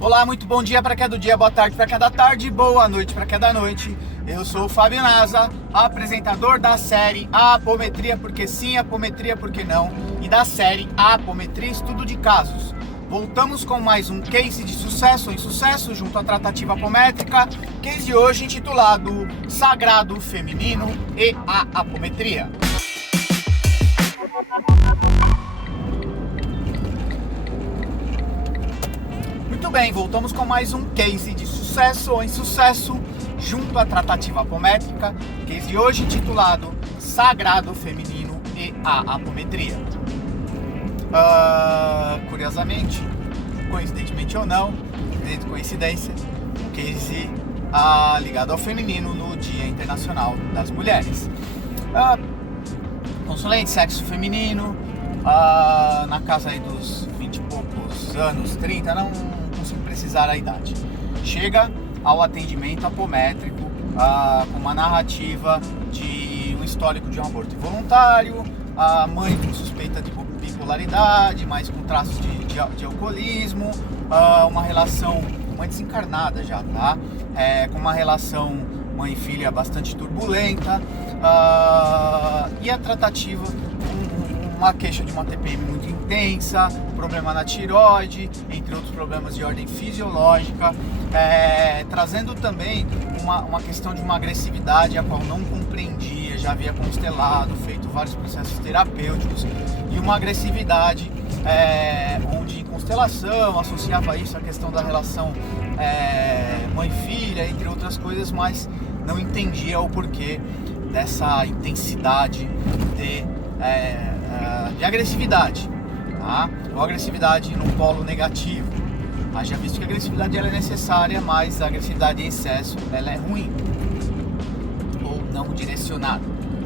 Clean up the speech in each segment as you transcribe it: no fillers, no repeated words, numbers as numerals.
Olá, muito bom dia para quem é do dia, boa tarde para quem é da tarde, boa noite para quem é da noite. Eu sou o Fábio Naza, apresentador da série Apometria Porque Sim, Apometria Porque Não e da série Apometria Estudo de Casos. Voltamos com mais um case de sucesso ou insucesso junto à tratativa apométrica, case de hoje intitulado Sagrado Feminino e a Apometria. Muito bem, voltamos com mais um case de sucesso ou insucesso junto à tratativa apométrica, case de hoje intitulado Sagrado Feminino e a Apometria. Curiosamente, coincidentemente ou não, desde coincidência, um case ligado ao feminino no Dia Internacional das Mulheres. Consulente, sexo feminino, na casa aí dos 20 e poucos anos, 30, não consigo precisar a idade. Chega ao atendimento apométrico com uma narrativa de um histórico de um aborto involuntário, a mãe com suspeita de bipolaridade, mas com traços de alcoolismo, uma relação, mãe desencarnada já, tá? Com uma relação mãe e filha bastante turbulenta, e a tratativa, uma queixa de uma TPM muito intensa, problema na tireoide, entre outros problemas de ordem fisiológica, trazendo também uma questão de uma agressividade a qual não compreendia, já havia constelado, feito vários processos terapêuticos, e uma agressividade onde em constelação associava isso à questão da relação mãe-filha, entre outras coisas, mas não entendia o porquê dessa intensidade de agressividade, tá? Ou agressividade no polo negativo. Já visto que a agressividade ela é necessária, mas a agressividade em excesso ela é ruim ou não direcionada,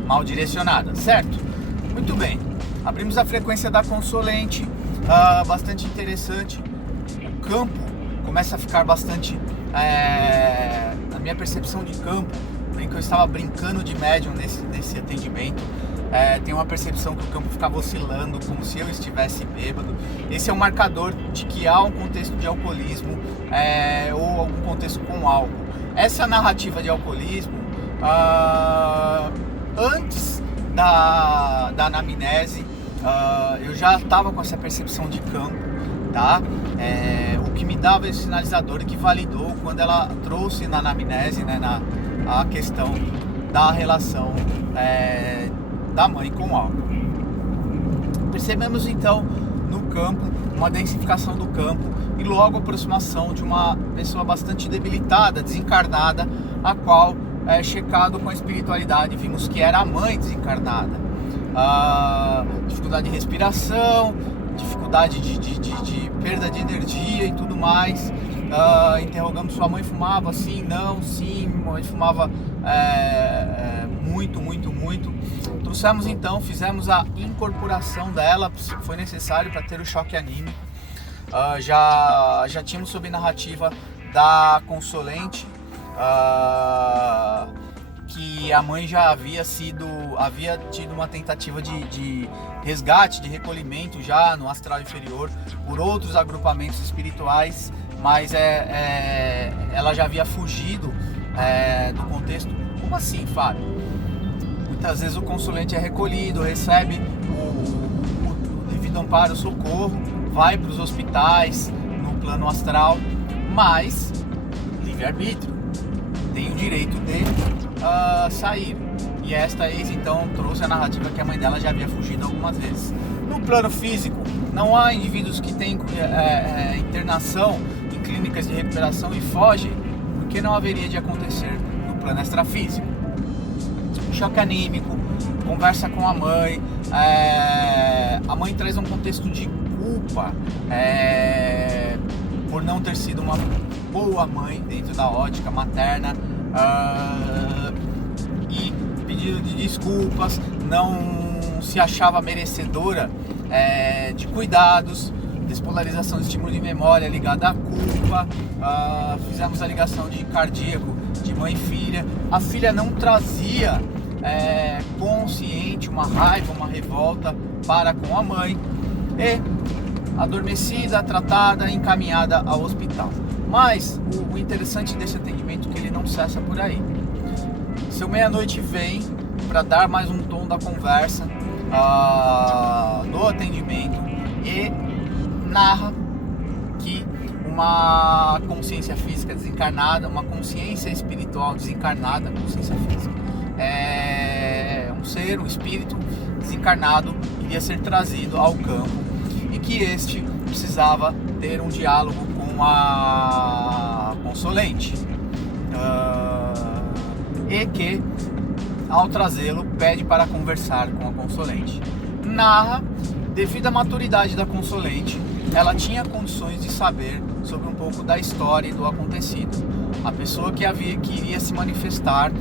mal direcionada, certo? Muito bem, abrimos a frequência da consulente, bastante interessante. O campo começa a ficar bastante, na minha percepção de campo, eu estava brincando de médium nesse atendimento. Tem uma percepção que o campo ficava oscilando, como se eu estivesse bêbado. Esse é um marcador de que há um contexto de alcoolismo, ou algum contexto com álcool. Essa narrativa de alcoolismo, antes da anamnese, eu já estava com essa percepção de campo, tá? O que me dava esse sinalizador e que validou quando ela trouxe na anamnese, né, a questão da relação da mãe com o álcool. Percebemos então no campo uma densificação do campo e logo a aproximação de uma pessoa bastante debilitada, desencarnada, a qual, checado com a espiritualidade, vimos que era a mãe desencarnada. Dificuldade de respiração, dificuldade de perda de energia e tudo mais. Interrogamos sua mãe fumava? Sim, não, sim, mãe fumava muito. Trouxemos então, fizemos a incorporação dela, foi necessário para ter o choque anímico. Já tínhamos sob narrativa da consulente que a mãe já havia tido uma tentativa de resgate, de recolhimento já no astral inferior por outros agrupamentos espirituais, mas ela já havia fugido do contexto. Como assim, Fábio? Muitas vezes o consulente é recolhido, recebe o devido amparo, o socorro, vai para os hospitais no plano astral, mas livre-arbítrio, tem o direito de sair. E esta ex então trouxe a narrativa que a mãe dela já havia fugido algumas vezes. No plano físico, não há indivíduos que têm internação em clínicas de recuperação e fogem, porque não haveria de acontecer no plano extrafísico. Choque anímico, conversa com a mãe traz um contexto de culpa por não ter sido uma boa mãe dentro da ótica materna, e pedido de desculpas, não se achava merecedora de cuidados, despolarização de estímulo de memória ligada à culpa. Fizemos a ligação de cardíaco de mãe e filha. A filha não trazia consciente uma raiva, uma revolta para com a mãe, e adormecida, tratada, encaminhada ao hospital. Mas o interessante desse atendimento é que ele não cessa por aí. Seu meia-noite vem para dar mais um tom da conversa do atendimento e narra que uma consciência física desencarnada, uma consciência espiritual desencarnada, consciência física, um ser, um espírito desencarnado iria ser trazido ao campo e que este precisava ter um diálogo com a consolente e que, ao trazê-lo, pede para conversar com a consolente. Narra, devido à maturidade da consolente, ela tinha condições de saber sobre um pouco da história e do acontecido. A pessoa que iria se manifestar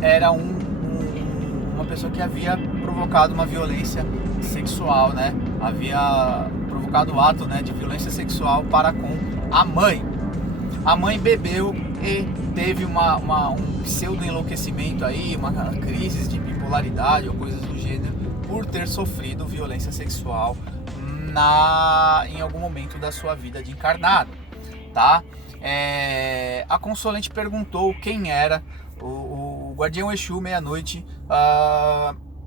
era uma pessoa que havia provocado uma violência sexual, né? Havia provocado o ato, né, de violência sexual para com a mãe. A mãe bebeu e teve um pseudo-enlouquecimento aí, uma crise de bipolaridade ou coisas do gênero, por ter sofrido violência sexual em algum momento da sua vida de encarnado, tá? A consolente perguntou quem era o guardião Exu meia-noite,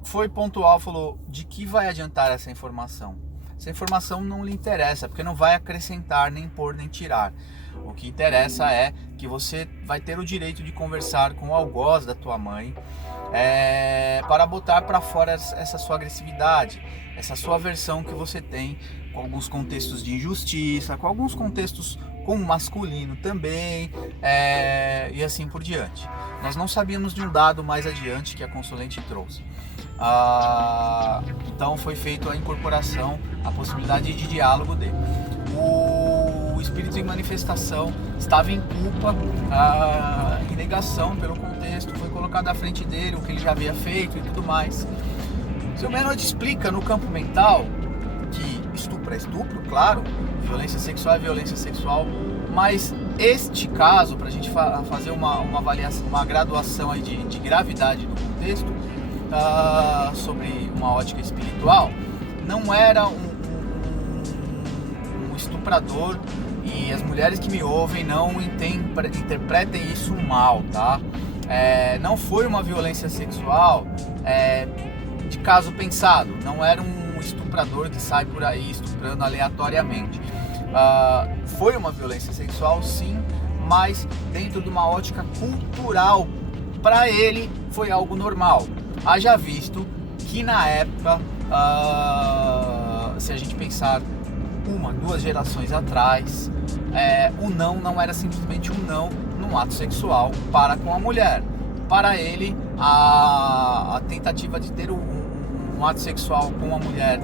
foi pontual, falou: de que vai adiantar essa informação? Essa informação não lhe interessa, porque não vai acrescentar, nem pôr, nem tirar. O que interessa é que você vai ter o direito de conversar com o algoz da tua mãe, para botar para fora essa sua agressividade, essa sua aversão que você tem com alguns contextos de injustiça, com alguns contextos com o masculino também, e assim por diante. Nós não sabíamos de um dado mais adiante que a consulente trouxe. Então foi feita a incorporação, a possibilidade de diálogo dele. O espírito em manifestação estava em culpa, em negação pelo contexto, foi colocado à frente dele o que ele já havia feito e tudo mais. Seu meia-noite explica no campo mental que estupro é estupro, claro, violência sexual é violência sexual, mas este caso, para a gente fazer uma avaliação, uma graduação aí de gravidade do contexto, sobre uma ótica espiritual, não era um estuprador, e as mulheres que me ouvem não interpretem isso mal, tá? Não foi uma violência sexual de caso pensado, não era um estuprador que sai por aí estuprando aleatoriamente. Foi uma violência sexual, sim, mas dentro de uma ótica cultural, para ele foi algo normal. Haja visto que na época, se a gente pensar 2 gerações atrás, o não era simplesmente um não num ato sexual para com a mulher. Para ele, a tentativa de ter um ato sexual com a mulher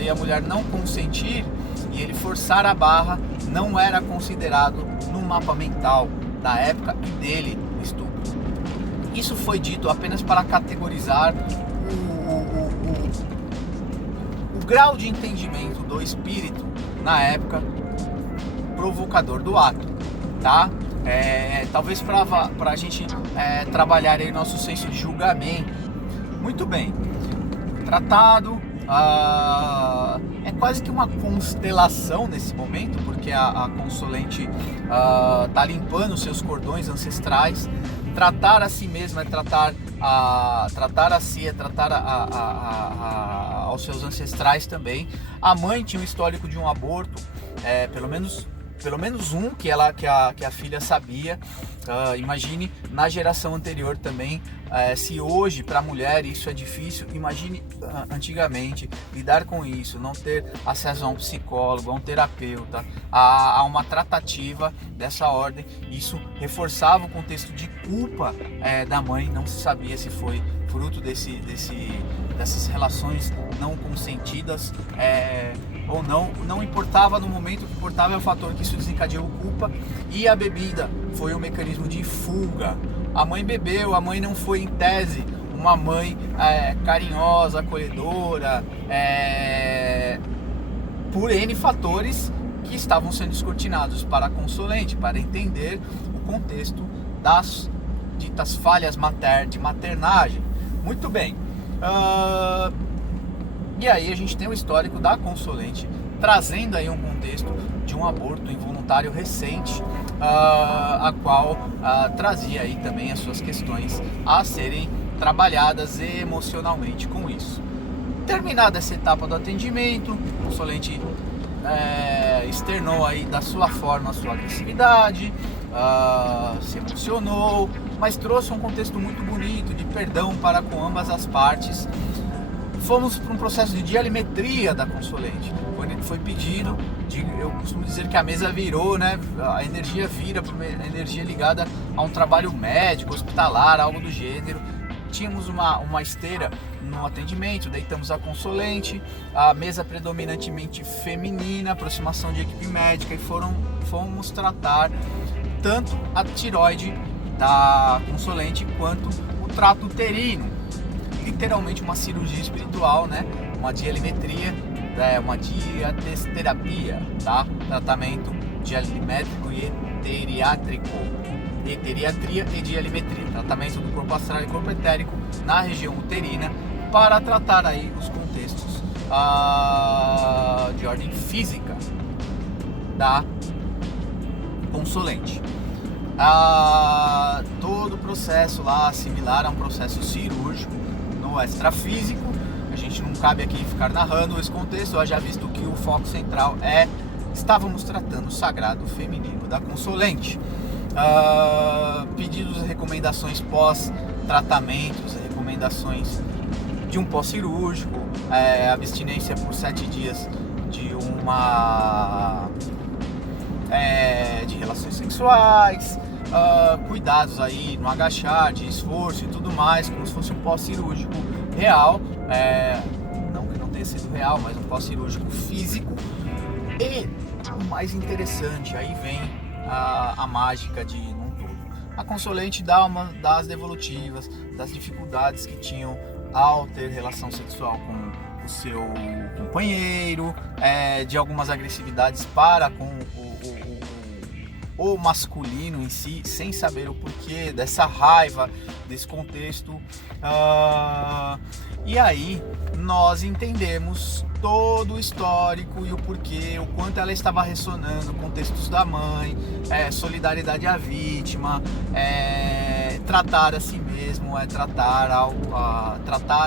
e a mulher não consentir e ele forçar a barra não era considerado no mapa mental da época e dele estupro. Isso foi dito apenas para categorizar o grau de entendimento do espírito na época provocador do ato, tá? Talvez para a gente trabalhar aí nosso senso de julgamento. Muito bem, tratado, é quase que uma constelação nesse momento, porque a consulente está limpando seus cordões ancestrais. Tratar a si mesma é tratar a si, é tratar aos seus ancestrais também. A mãe tinha um histórico de um aborto, pelo menos um que a filha sabia. Imagine na geração anterior também. Se hoje para a mulher isso é difícil, imagine antigamente lidar com isso, não ter acesso a um psicólogo, a um terapeuta, a uma tratativa dessa ordem. Isso reforçava o contexto de culpa da mãe. Não se sabia se foi fruto dessas relações não consentidas ou não importava no momento. O que importava é o fator que isso desencadeou culpa, e a bebida foi um mecanismo de fuga. A mãe bebeu, a mãe não foi em tese uma mãe carinhosa, acolhedora, por N fatores que estavam sendo descortinados para a consulente, para entender o contexto das ditas falhas de maternagem. Muito bem. E aí a gente tem o histórico da consulente trazendo aí um contexto de um aborto involuntário recente, a qual trazia aí também as suas questões a serem trabalhadas emocionalmente com isso. Terminada essa etapa do atendimento, o consulente externou aí da sua forma a sua agressividade, se emocionou, mas trouxe um contexto muito bonito de perdão para com ambas as partes. Fomos para um processo de dialimetria da consulente. Foi pedido, eu costumo dizer que a mesa virou, né? A energia vira para uma energia ligada a um trabalho médico, hospitalar, algo do gênero. Tínhamos uma esteira no atendimento, deitamos a consulente, a mesa predominantemente feminina, aproximação de equipe médica, e fomos tratar tanto a tireoide da consulente quanto o trato uterino. Literalmente uma cirurgia espiritual, né? Uma dialimetria, uma diatesterapia, tá? Tratamento dialimétrico e eteriatria e dialimetria, tratamento do corpo astral e corpo etérico na região uterina, para tratar aí os contextos de ordem física da consulente. Todo o processo lá similar a um processo cirúrgico no extrafísico. A gente não cabe aqui ficar narrando esse contexto, haja visto que o foco central estávamos tratando o sagrado feminino da consulente. Pedidos e recomendações pós-tratamentos, recomendações de um pós-cirúrgico, abstinência por 7 dias de de relações sexuais, cuidados aí no agachar, de esforço e tudo mais, como se fosse um pós-cirúrgico real, não que não tenha sido real, mas um pós-cirúrgico físico. E o mais interessante, aí vem a mágica de um todo. A consulente dá das devolutivas, das dificuldades que tinham ao ter relação sexual com o seu companheiro, de algumas agressividades para com o masculino em si, sem saber o porquê dessa raiva, desse contexto. E aí nós entendemos todo o histórico e o porquê, o quanto ela estava ressonando, contextos da mãe, solidariedade à vítima, tratar a si mesmo, tratar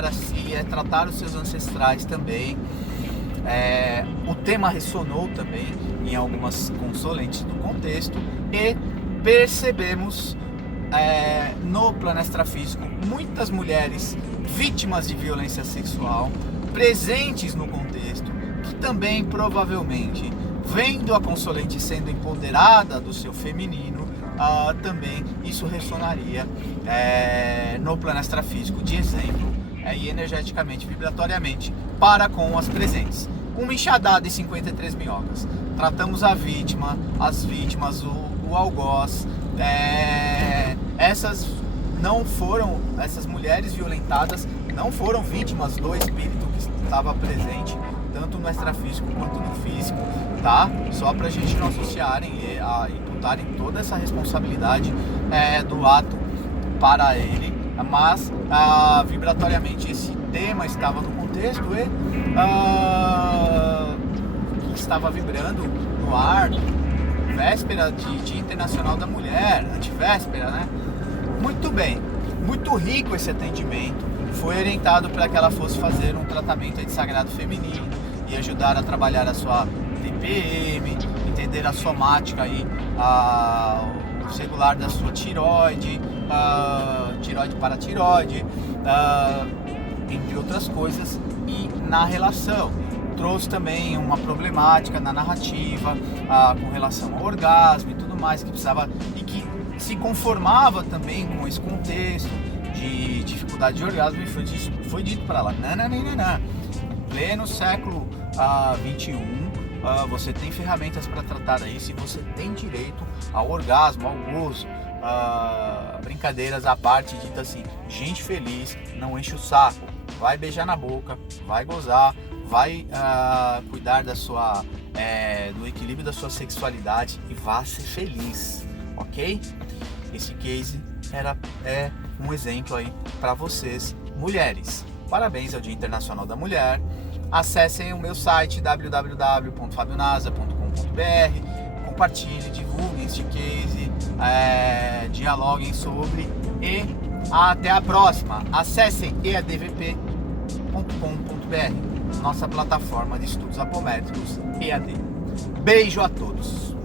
a si, tratar os seus ancestrais também. O tema ressonou também em algumas consulentes do contexto, e percebemos no plano extrafísico muitas mulheres vítimas de violência sexual presentes no contexto, que também provavelmente, vendo a consulente sendo empoderada do seu feminino, também isso ressonaria no plano extrafísico de exemplo, e energeticamente, vibratoriamente, para com as presentes. Uma enxadada de 53 minhocas. Tratamos a vítima, as vítimas, o algoz. Essas mulheres violentadas não foram vítimas do espírito que estava presente, tanto no extrafísico quanto no físico, tá? Só pra gente não associarem e imputarem toda essa responsabilidade do ato para ele, mas vibratoriamente esse tema estava no contexto e estava vibrando no ar, véspera de Dia Internacional da Mulher, antivéspera, né? Muito bem, muito rico esse atendimento. Foi orientado para que ela fosse fazer um tratamento de sagrado feminino e ajudar a trabalhar a sua TPM, entender a somática aí, o celular da sua tireoide, tireoide para tireoide, entre outras coisas. E na relação trouxe também uma problemática na narrativa com relação ao orgasmo e tudo mais, que precisava e que se conformava também com esse contexto de dificuldade de orgasmo, e foi dito para ela: não, pleno século XXI, você tem ferramentas para tratar isso e você tem direito ao orgasmo, ao gozo. Brincadeiras à parte, dita assim: gente feliz não enche o saco, vai beijar na boca, vai gozar, vai cuidar da sua, do equilíbrio da sua sexualidade e vá ser feliz, ok? Esse case é um exemplo aí para vocês, mulheres. Parabéns ao Dia Internacional da Mulher. acessem o meu site www.fabionasa.com.br, compartilhem, divulguem este case, dialoguem sobre e até a próxima. Acessem eadvp.com.br, nossa plataforma de estudos apométricos EAD. Beijo a todos!